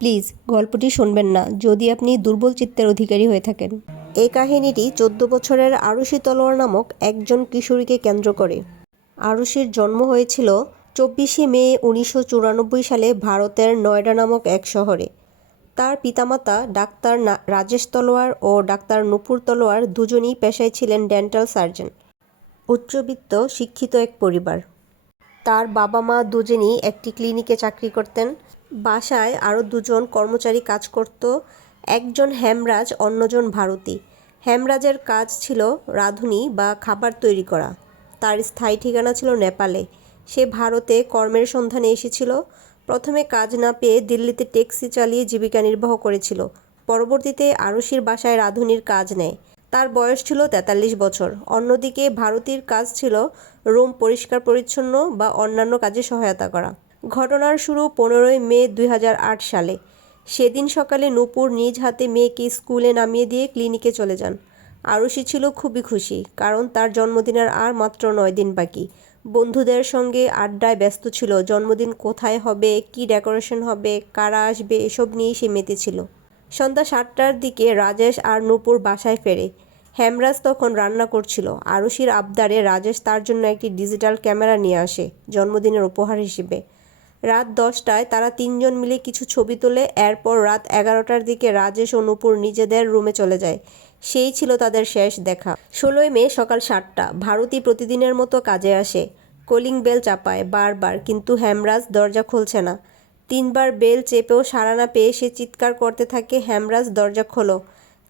Please, গল্পটি শুনবেন না, যদি আপনি দুর্বল চিত্তের অধিকারী হয়ে থাকেন। এই কাহিনীটি চোদ্দ বছরের আরুষি তলোয়ার নামক একজন কিশোরীকে কেন্দ্র করে। আরুষির জন্ম হয়েছিল চব্বিশে মে উনিশশো চুরানব্বই সালে ভারতের নয়ডা নামক এক শহরে। তার পিতামাতা ডাক্তার রাজেশ তলোয়ার ও ডাক্তার নুপুর তলোয়ার দুজনই পেশায় ছিলেন ডেন্টাল সার্জন, উচ্চবিত্ত, শিক্ষিত এক পরিবার। তার বাবা মা দুজনই একটি ক্লিনিকে চাকরি করতেন। বাসায় আরও দুজন কর্মচারী কাজ করত, একজন হেমরাজ, অন্যজন ভারতী। হেমরাজের কাজ ছিল রাঁধুনি বা খাবার তৈরি করা। তার স্থায়ী ঠিকানা ছিল নেপালে। সে ভারতে কর্মের সন্ধানে এসেছিল। প্রথমে কাজ না পেয়ে দিল্লিতে ট্যাক্সি চালিয়ে জীবিকা নির্বাহ করেছিল। পরবর্তীতে আরুষির বাসায় রাঁধুনির কাজ নেয়। তার বয়স ছিল তেতাল্লিশ বছর। অন্যদিকে ভারতীর কাজ ছিল রুম পরিষ্কার পরিচ্ছন্ন বা অন্যান্য কাজে সহায়তা করা। ঘটনার শুরু পনেরোই মে দুই হাজার আট সালে। সেদিন সকালে নূপুর নিজ হাতে মেয়েকে স্কুলে নামিয়ে দিয়ে ক্লিনিকে চলে যান। আরুষি ছিল খুবই খুশি, কারণ তার জন্মদিনের আর মাত্র নয় দিন বাকি। বন্ধুদের সঙ্গে আড্ডায় ব্যস্ত ছিল, জন্মদিন কোথায় হবে, কি ডেকোরেশন হবে, কারা আসবে, এসব নিয়েই সে মেতেছিল সন্ধ্যা সাতটার দিকে রাজেশ আর নূপুর বাসায় ফেরে। হেমরাজ তখন রান্না করছিল। আরুষির আবদারে রাজেশ তার জন্য একটি ডিজিটাল ক্যামেরা নিয়ে আসে, জন্মদিনের উপহার হিসেবে। রাত দশটায় তারা তিনজন মিলে কিছু ছবি তোলে। এরপর রাত এগারোটার দিকে রাজেশ ও নূপুর নিজেদের রুমে চলে যায়। সেই ছিল তাদের শেষ দেখা। ষোলোই মে সকাল সাতটা, ভারতী প্রতিদিনের মতো কাজে আসে। কলিং বেল চাপায় বারবার, কিন্তু হ্যামরাজ দরজা খুলছে না। তিনবার বেল চেপেও সাড়া না পেয়ে সে চিৎকার করতে থাকে হ্যামরাজ দরজা খোলো।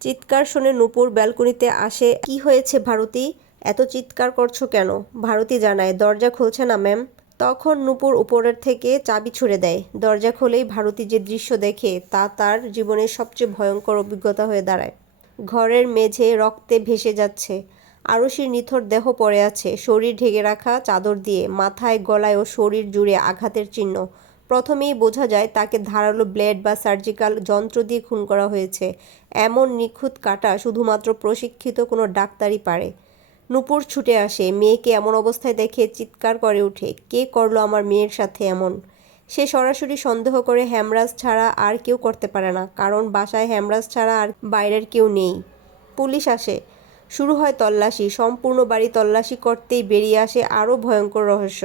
চিৎকার শুনে নূপুর ব্যালকনিতে আসে, কি হয়েছে ভারতী? এত চিৎকার করছ কেন? ভারতী জানায়, দরজা খুলছে না, ম্যাম। তখন নূপুর উপরের থেকে চাবি ছুড়ে দেয়। দরজা খুলেই ভারতী যে দৃশ্য দেখে, তা তার জীবনের সবচেয়ে ভয়ঙ্কর অভিজ্ঞতা হয়ে দাঁড়ায়। ঘরের মেঝে রক্তে ভেসে যাচ্ছে। আরুষির নিথর দেহ পড়ে আছে। শরীর ঢেকে রাখা চাদর দিয়ে মাথায়, গলায় ও শরীর জুড়ে আঘাতের চিহ্ন। প্রথমেই বোঝা যায় তাকে ধারালো ব্লেড বা সার্জিক্যাল যন্ত্র দিয়ে খুন করা হয়েছে। এমন নিখুঁত কাটা শুধুমাত্র প্রশিক্ষিত কোনো ডাক্তারই পারে। নূপুর ছুটে আসে। মেয়েকে এমন অবস্থায় দেখে চিৎকার করে ওঠে কে করল আমার মেয়ের সাথে এমন? সে সরাসরি সন্দেহ করে, হ্যামরাজ ছাড়া আর কেউ করতে পারে না, কারণ বাসায় হ্যামরাজ ছাড়া আর বাইরের কেউ নেই। পুলিশ আসে। শুরু হয় তল্লাশি, সম্পূর্ণ বাড়ি তল্লাশি করতেই বেরিয়ে আসে আরও ভয়ঙ্কর রহস্য।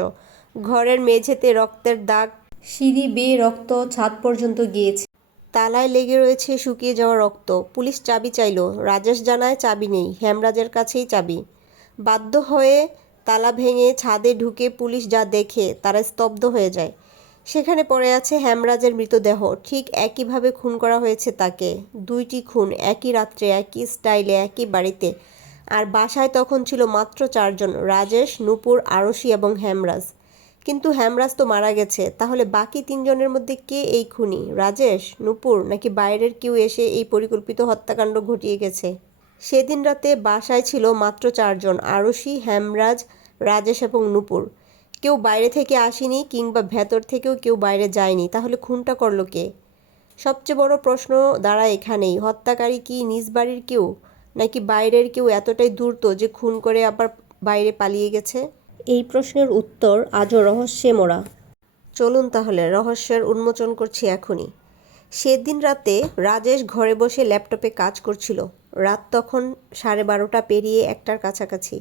ঘরের মেঝেতে রক্তের দাগ, সিঁড়ি বেয়ে রক্ত ছাদ পর্যন্ত গিয়েছে। তালায় লেগে রয়েছে শুকিয়ে যাওয়া রক্ত। পুলিশ চাবি চাইলো, রাজেশ জানায়, চাবি নেই, হ্যামরাজের কাছেই চাবি। বাধ্য হয়ে তালা ভেঙে ছাদে ঢুকে পুলিশ যা দেখে তারা স্তব্ধ হয়ে যায়। সেখানে পড়ে আছে হেমরাজের মৃতদেহ। ঠিক একইভাবে খুন করা হয়েছে তাকে। দুইটি খুন, একই রাত্রে, একই স্টাইলে, একই বাড়িতে। আর বাসায় তখন ছিল মাত্র চারজন, রাজেশ, নূপুর, আরশি এবং হেমরাজ। কিন্তু হেমরাজ তো মারা গেছে। তাহলে বাকি তিনজনের মধ্যে কে এই খুনি? রাজেশ, নূপুর নাকি বাইরের কেউ এসে এই পরিকল্পিত হত্যাকাণ্ড ঘটিয়ে গেছে? সেদিন রাতে বাসায় ছিল মাত্র চারজন আরশি হেমরাজ রাজেশ এবং নূপুর। কেউ বাইরে থেকে আসেনি কিংবা ভেতর থেকেও কেউ বাইরে যায়নি তাহলে খুনটা করল কে? সবচেয়ে বড় প্রশ্ন দাঁড়ায় এখানেই হত্যাকারী কি নিজ বাড়ির কেউ? নাকি বাইরের কেউ এতটাই দূরত যে খুন করে আবার বাইরে পালিয়ে গেছে? এই প্রশ্নের উত্তর আজও রহস্যে মোড়া। চলুন তাহলে রহস্যের উন্মোচন করছি এখনই। সেদিন রাতে রাজেশ ঘরে বসে ল্যাপটপে কাজ করছিল। রাত তখন সাড়ে বারোটা পেরিয়ে একটার কাছাকাছি।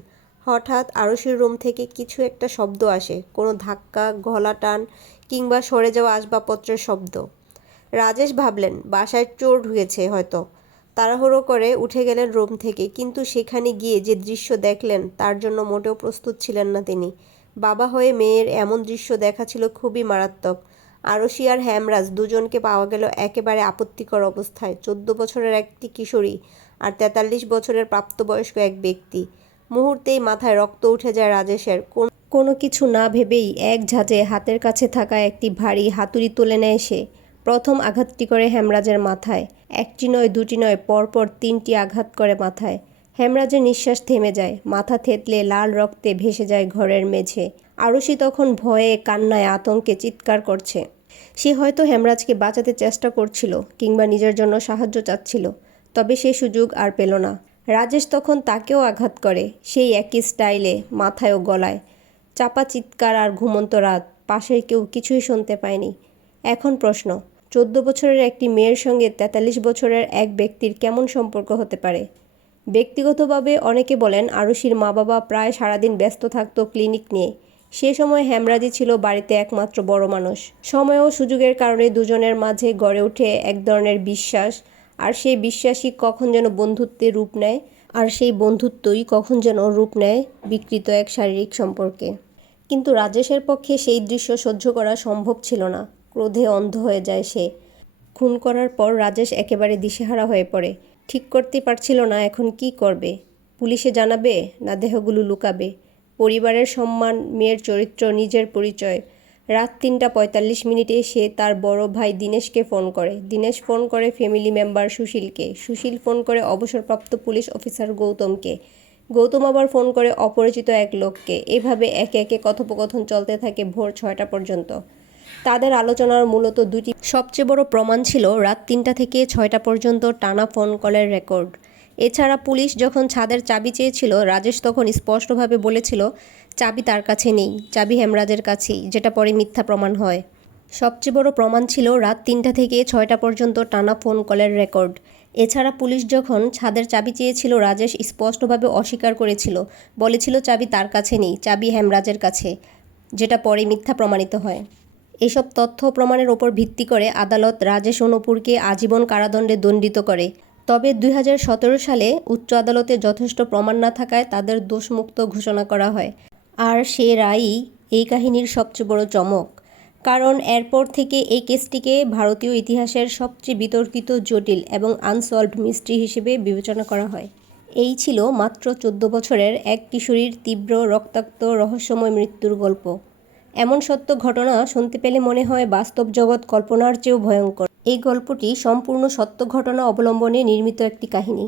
হঠাৎ আরশির রুম থেকে কিছু একটা শব্দ আসে, কোনো ধাক্কা, গলা টান কিংবা সরে যাওয়া আসবাবপত্রের শব্দ। রাজেশ ভাবলেন, বাসায় চোর ঢুকেছে হয়তো। তাড়াহুড়ো করে উঠে গেলেন রুম থেকে, কিন্তু সেখানে গিয়ে যে দৃশ্য দেখলেন, তার জন্য মোটেও প্রস্তুত ছিলেন না তিনি। বাবা হয়ে মেয়ের এমন দৃশ্য দেখা ছিল খুবই মারাত্মক। আরশি আর হ্যামরাজ দুজনকে পাওয়া গেল একেবারে আপত্তিকর অবস্থায়। চোদ্দ বছরের একটি কিশোরী আর তেতাল্লিশ বছরের প্রাপ্তবয়স্ক এক ব্যক্তি। মুহূর্তেই মাথায় রক্ত উঠে যায় রাজেশের। কোন কোনো কিছু না ভেবেই এক ঝাঁজে হাতের কাছে থাকা একটি ভারী হাতুড়ি তুলে নেয় সে। প্রথম আঘাতটি করে হ্যামরাজের মাথায়। একটি নয়, দুটি নয়, পরপর তিনটি আঘাত করে মাথায়। হেমরাজের নিঃশ্বাস থেমে যায়, মাথা থেতলে লাল রক্তে ভেসে যায় ঘরের মেঝে। আরুষি তখন ভয়ে, কান্নায়, আতঙ্কে চিৎকার করছে। সে হয়তো হেমরাজকে বাঁচাতে চেষ্টা করছিল কিংবা নিজের জন্য সাহায্য চাচ্ছিল, তবে সে সুযোগ আর পেল না। রাজেশ তখন তাকেও আঘাত করে, সেই একই স্টাইলে, মাথায় ও গলায়। চাপা চিৎকার আর ঘুমন্ত রাত, পাশের কেউ কিছুই শুনতে পায়নি। এখন প্রশ্ন, চোদ্দ বছরের একটি মেয়ের সঙ্গে তেতাল্লিশ বছরের এক ব্যক্তির কেমন সম্পর্ক হতে পারে? ব্যক্তিগতভাবে অনেকে বলেন আরুষির মা বাবা প্রায় সারাদিন ব্যস্ত থাকতো ক্লিনিক নিয়ে। সে সময় হেমরাজি ছিল বাড়িতে একমাত্র বড় মানুষ। সময় ও সুযোগের কারণে দুজনের মাঝে গড়ে ওঠে এক ধরনের বিশ্বাস, আর সেই বিশ্বাসই কখন যেন বন্ধুত্বে রূপ নেয়, আর সেই বন্ধুত্বই কখন যেন রূপ নেয় বিকৃত এক শারীরিক সম্পর্কে। কিন্তু রাজেশের পক্ষে সেই দৃশ্য সহ্য করা সম্ভব ছিল না। ক্রোধে অন্ধ হয়ে যায় সে। খুন করার পর রাজেশ একেবারে দিশেহারা হয়ে পড়ে। ঠিক করতে পারছিল না, এখন কি করবে? পুলিশে জানাবে না দেহগুলো লুকাবে? পরিবারের সম্মান, মেয়ের চরিত্র, নিজের পরিচয়। রাত তিনটা পঁয়তাল্লিশ মিনিটে সে তার বড় ভাই দিনেশকে ফোন করে। দিনেশ ফোন করে ফ্যামিলি মেম্বার সুশীলকে। সুশীল ফোন করে অবসরপ্রাপ্ত পুলিশ অফিসার গৌতমকে। গৌতম আবার ফোন করে অপরিচিত এক লোককে। এভাবে একে একে কথোপকথন চলতে থাকে ভোর ছয়টা পর্যন্ত। তাদের আলোচনার মূলত দুটি সবচেয়ে বড় প্রমাণ ছিল রাত তিনটা থেকে ছয়টা পর্যন্ত টানা ফোন কলের রেকর্ড। এছাড়া পুলিশ যখন ছাদের চাবি চেয়েছিল, রাজেশ তখন স্পষ্টভাবে বলেছিল, চাবি তার কাছে নেই, চাবি হেমরাজের কাছেই, যেটা পরে মিথ্যা প্রমাণ হয়। সবচেয়ে বড় প্রমাণ ছিল রাত তিনটা থেকে ছয়টা পর্যন্ত টানা ফোন কলের রেকর্ড। এছাড়া পুলিশ যখন ছাদের চাবি চেয়েছিল, রাজেশ স্পষ্টভাবে অস্বীকার করেছিল, বলেছিল, চাবি তার কাছে নেই, চাবি হেমরাজের কাছে, যেটা পরে মিথ্যা প্রমাণিত হয়। এসব তথ্য প্রমাণের ওপর ভিত্তি করে আদালত রাজেশ অনুপুরকে আজীবন কারাদণ্ডে দণ্ডিত করে। তবে দুই হাজার সতেরো সালে উচ্চ আদালতে যথেষ্ট প্রমাণ না থাকায় তাদের দোষমুক্ত ঘোষণা করা হয়। আর সে রায়ই এই কাহিনীর সবচেয়ে বড় চমক। কারণ এরপর থেকে এই কেসটিকে ভারতীয় ইতিহাসের সবচেয়ে বিতর্কিত, জটিল এবং আনসলভড মিস্ট্রি হিসেবে বিবেচনা করা হয়। এই ছিল মাত্র চোদ্দ বছরের এক কিশোরীর তীব্র রক্তাক্ত রহস্যময় মৃত্যুর গল্প। এমন সত্য ঘটনা শুনতে পেলে মনে হয় বাস্তব জগৎ কল্পনার চেয়েও ভয়ঙ্কর। এই গল্পটি সম্পূর্ণ সত্য ঘটনা অবলম্বনে নির্মিত একটি কাহিনী।